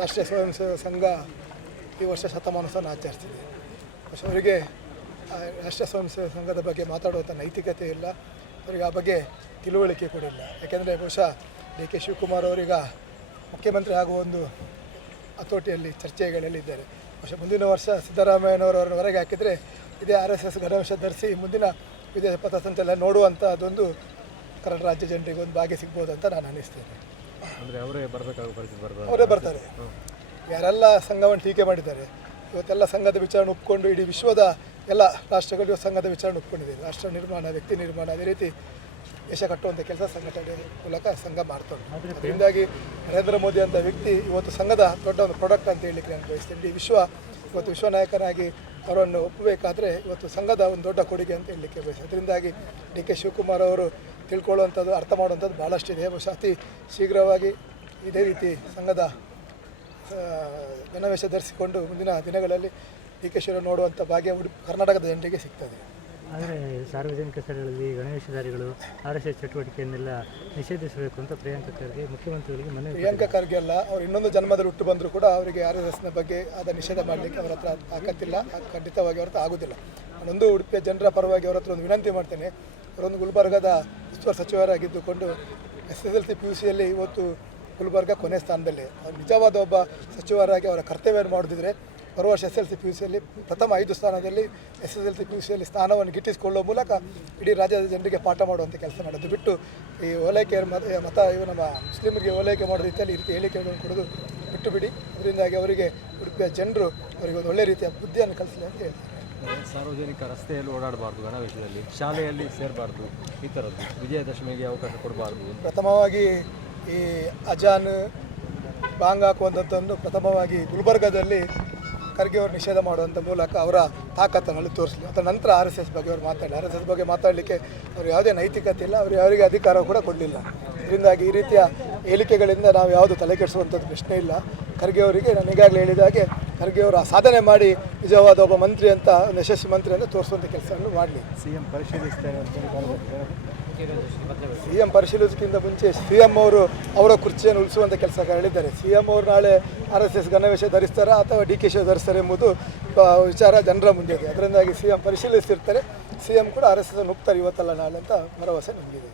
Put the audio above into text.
ರಾಷ್ಟ್ರೀಯ ಸ್ವಯಂ ಸೇವಕ ಸಂಘ ಈ ವರ್ಷ ಶತಮಾನೋತ್ಸವವನ್ನು ಆಚರಿಸ್ತಿದೆ. ಅವರಿಗೆ ರಾಷ್ಟ್ರೀಯ ಸ್ವಯಂ ಸೇವಕ ಸಂಘದ ಬಗ್ಗೆ ಮಾತಾಡುವಂಥ ನೈತಿಕತೆ ಇಲ್ಲ, ಅವರಿಗೆ ಆ ಬಗ್ಗೆ ತಿಳುವಳಿಕೆ ಕೂಡ ಇಲ್ಲ. ಯಾಕೆಂದರೆ ಬಹುಶಃ ಡಿ.ಕೆ. ಶಿವಕುಮಾರ್ ಅವರೀಗ ಮುಖ್ಯಮಂತ್ರಿ ಆಗುವ ಒಂದು ಹತೋಟಿಯಲ್ಲಿ ಚರ್ಚೆಗಳಲ್ಲಿದ್ದಾರೆ. ಬಹುಶಃ ಮುಂದಿನ ವರ್ಷ ಸಿದ್ದರಾಮಯ್ಯನವರನ್ನು ಹೊರಗೆ ಹಾಕಿದರೆ ಇದೇ RSS ಗಣವೇಷ ಧರಿಸಿ ಮುಂದಿನ ವಿದೇಶ ಪಥಸಂಚಲನ ನೋಡುವಂಥ ಅದೊಂದು ಕನ್ನಡ ರಾಜ್ಯ ಜನರಿಗೆ ಒಂದು ಭಾಗ್ಯ ಸಿಗ್ಬೋದು ಅಂತ ನಾನು ಅನ್ನಿಸ್ತೇನೆ. ಅಂದರೆ ಅವರೇ ಬರಬೇಕಾಗುವ ಪರಿಸ್ಥಿತಿ ಬರ್ತದೆ. ಅವರೇ ಬರ್ತಾರೆ. ಯಾರೆಲ್ಲ ಸಂಘವನ್ನು ಟೀಕೆ ಮಾಡಿದ್ದಾರೆ, ಇವತ್ತೆಲ್ಲ ಸಂಘದ ವಿಚಾರಣೆ ಒಪ್ಪಿಕೊಂಡು ಇಡೀ ವಿಶ್ವದ ಎಲ್ಲ ರಾಷ್ಟ್ರಗಳು ಸಂಘದ ವಿಚಾರಣೆ ಒಪ್ಕೊಂಡಿದ್ದಾರೆ. ರಾಷ್ಟ್ರ ನಿರ್ಮಾಣ, ವ್ಯಕ್ತಿ ನಿರ್ಮಾಣ, ಅದೇ ರೀತಿ ದೇಶ ಕಟ್ಟುವಂಥ ಕೆಲಸ ಸಂಘಟನೆ ಮೂಲಕ ಸಂಘ ಮಾಡ್ತಾರೆ. ಅದರಿಂದಾಗಿ ನರೇಂದ್ರ ಮೋದಿ ಅಂತ ವ್ಯಕ್ತಿ ಇವತ್ತು ಸಂಘದ ದೊಡ್ಡ ಒಂದು ಪ್ರಾಡಕ್ಟ್ ಅಂತ ಹೇಳಲಿಕ್ಕೆ ನಾನು ಬಯಸ್ತೇನೆ. ಇಡೀ ವಿಶ್ವ ಇವತ್ತು ವಿಶ್ವ ನಾಯಕನಾಗಿ ಅವರನ್ನು ಒಪ್ಪಬೇಕಾದ್ರೆ ಇವತ್ತು ಸಂಘದ ಒಂದು ದೊಡ್ಡ ಕೊಡುಗೆ ಅಂತ ಹೇಳಲಿಕ್ಕೆ ಬಯಸ್ತೇನೆ. ಅದರಿಂದಾಗಿ ಡಿ.ಕೆ. ಶಿವಕುಮಾರ್ ಅವರು ತಿಳ್ಕೊಳ್ಳುವಂಥದ್ದು, ಅರ್ಥ ಮಾಡುವಂಥದ್ದು ಭಾಳಷ್ಟಿದೆ. ಬಹುಶಃ ಅತಿ ಶೀಘ್ರವಾಗಿ ಇದೇ ರೀತಿ ಸಂಘದ ಗಣವೇಷ ಧರಿಸಿಕೊಂಡು ಮುಂದಿನ ದಿನಗಳಲ್ಲಿ ಡಿ.ಕೆ. ಶಿವರನ್ನು ನೋಡುವಂಥ ಭಾಗ್ಯ ಕರ್ನಾಟಕದ ಜನರಿಗೆ ಸಿಗ್ತದೆ. ಆದರೆ ಸಾರ್ವಜನಿಕ ಸ್ಥಳಗಳಲ್ಲಿ ಗಣವೇಷಧಾರಿಗಳು RSS ಚಟುವಟಿಕೆಯನ್ನೆಲ್ಲ ನಿಷೇಧಿಸಬೇಕು ಅಂತ ಪ್ರಿಯಾಂಕಾ ಖರ್ಗೆ ಮುಖ್ಯಮಂತ್ರಿಗಳಿಗೆ ಮನವಿ. ಪ್ರಿಯಾಂಕಾ ಖರ್ಗೆ ಅಲ್ಲ, ಅವರು ಇನ್ನೊಂದು ಜನ್ಮದಲ್ಲಿ ಹುಟ್ಟು ಬಂದರೂ ಕೂಡ ಅವರಿಗೆ RSSನ ಬಗ್ಗೆ ಆದ ನಿಷೇಧ ಮಾಡಲಿಕ್ಕೆ ಅವರ ಹತ್ರ ತಾಕತ್ತಿಲ್ಲ, ಖಂಡಿತವಾಗಿ ಅವ್ರ ಹತ್ರ ಆಗೋದಿಲ್ಲ. ನಾನೊಂದು ಉಡುಪಿಯ ಜನರ ಪರವಾಗಿ ಅವರ ಹತ್ರ ಒಂದು ವಿನಂತಿ ಮಾಡ್ತೇನೆ. ಅವರೊಂದು ಗುಲ್ಬರ್ಗದ ಉಸ್ತುವಾರಿ ಸಚಿವರಾಗಿದ್ದುಕೊಂಡು SSLC PUCಯಲ್ಲಿ ಇವತ್ತು ಗುಲ್ಬರ್ಗ ಕೊನೆ ಸ್ಥಾನದಲ್ಲಿ ಅವ್ರು ನಿಜವಾದ ಒಬ್ಬ ಸಚಿವರಾಗಿ ಅವರ ಕರ್ತವ್ಯವನ್ನು ಮಾಡೋದಿದ್ರೆ ಬರುವ ವರ್ಷ SSLC PUCಯಲ್ಲಿ ಪ್ರಥಮ 5 ಸ್ಥಾನದಲ್ಲಿ SSLC PUCಯಲ್ಲಿ ಸ್ಥಾನವನ್ನು ಗಿಟ್ಟಿಸಿಕೊಳ್ಳುವ ಮೂಲಕ ಇಡೀ ರಾಜ್ಯದ ಜನರಿಗೆ ಪಾಠ ಮಾಡುವಂಥ ಕೆಲಸ ಮಾಡೋದು ಬಿಟ್ಟು ಈ ಓಲೈಕೆ ಮತ ಇವು ನಮ್ಮ ಮುಸ್ಲಿಮರಿಗೆ ಓಲೈಕೆ ಮಾಡೋ ರೀತಿಯಲ್ಲಿ ಈ ರೀತಿ ಹೇಳಿಕೆಗಳನ್ನು ಕೊಡೋದು ಬಿಟ್ಟು ಬಿಡಿ. ಅದರಿಂದಾಗಿ ಅವರಿಗೆ ಉಡುಪಿಯ ಜನರು ಅವರಿಗೆ ಒಂದು ಒಳ್ಳೆಯ ರೀತಿಯ ಬುದ್ಧಿಯನ್ನು ಕಲಿಸಲಿ ಅಂತ ಹೇಳ್ತಾರೆ. ಸಾರ್ವಜನಿಕ ರಸ್ತೆಯಲ್ಲಿ ಓಡಾಡಬಾರ್ದು, ಗಣವೇಷದಲ್ಲಿ ಶಾಲೆಯಲ್ಲಿ ಸೇರಬಾರ್ದು, ಈ ಥರದ್ದು ವಿಜಯದಶಮಿಗೆ ಅವಕಾಶ ಕೊಡಬಾರ್ದು. ಪ್ರಥಮವಾಗಿ ಈ ಅಜಾನ್ ಬಾಂಗ್ ಹಾಕುವಂಥದ್ದನ್ನು ಪ್ರಥಮವಾಗಿ ಗುಲ್ಬರ್ಗದಲ್ಲಿ ಖರ್ಗೆ ಅವರು ನಿಷೇಧ ಮಾಡುವಂಥ ಮೂಲಕ ಅವರ ತಾಕತ್ತನ್ನು ತೋರಿಸಲಿ. ಅದರ ನಂತರ RSS ಬಗ್ಗೆ ಅವರು ಮಾತಾಡಿ. RSS ಬಗ್ಗೆ ಮಾತಾಡಲಿಕ್ಕೆ ಅವರು ಯಾವುದೇ ನೈತಿಕತೆ ಇಲ್ಲ, ಅವರು ಅವರಿಗೆ ಅಧಿಕಾರ ಕೂಡ ಕೊಡಲಿಲ್ಲ. ಇದರಿಂದಾಗಿ ಈ ರೀತಿಯ ಹೇಳಿಕೆಗಳಿಂದ ನಾವು ಯಾವುದು ತಲೆ ಕೆಡಿಸುವಂಥದ್ದು ಪ್ರಶ್ನೆ ಇಲ್ಲ. ಖರ್ಗೆ ಅವರಿಗೆ ನಾನು ಈಗಾಗಲೇ ಹೇಳಿದ ಹಾಗೆ ಖರ್ಗೆ ಅವರು ಆ ಸಾಧನೆ ಮಾಡಿ ನಿಜವಾದ ಒಬ್ಬ ಮಂತ್ರಿ ಅಂತ, ಒಂದು ಯಶಸ್ವಿ ಮಂತ್ರಿ ಅಂತ ತೋರಿಸುವಂಥ ಕೆಲಸವನ್ನು ಮಾಡಲಿ. CM ಪರಿಶೀಲಿಸ್ತೇನೆ ಅಂತ CM ಪರಿಶೀಲಿಸೋದಕ್ಕಿಂತ ಮುಂಚೆ CM ಅವರು ಅವರ ಕುರ್ಚಿಯನ್ನು ಉಳಿಸುವಂಥ ಕೆಲಸ ಹೇಳಿದ್ದಾರೆ. CM ಅವರು ನಾಳೆ RSS ಗಣವೇಷ ಧರಿಸ್ತಾರಾ ಅಥವಾ ಡಿ.ಕೆ. ಶಿವ ಧರಿಸ್ತಾರೆ ಎಂಬುದು ವಿಚಾರ ಜನರ ಮುಂದೆ ಇದೆ. ಅದರಿಂದಾಗಿ CM ಪರಿಶೀಲಿಸ್ತಿರ್ತಾರೆ. CM ಕೂಡ RSS ಒಪ್ತಾರೆ ಇವತ್ತಲ್ಲ ನಾಳೆ ಅಂತ ಭರವಸೆ ನಮಗಿದೆ.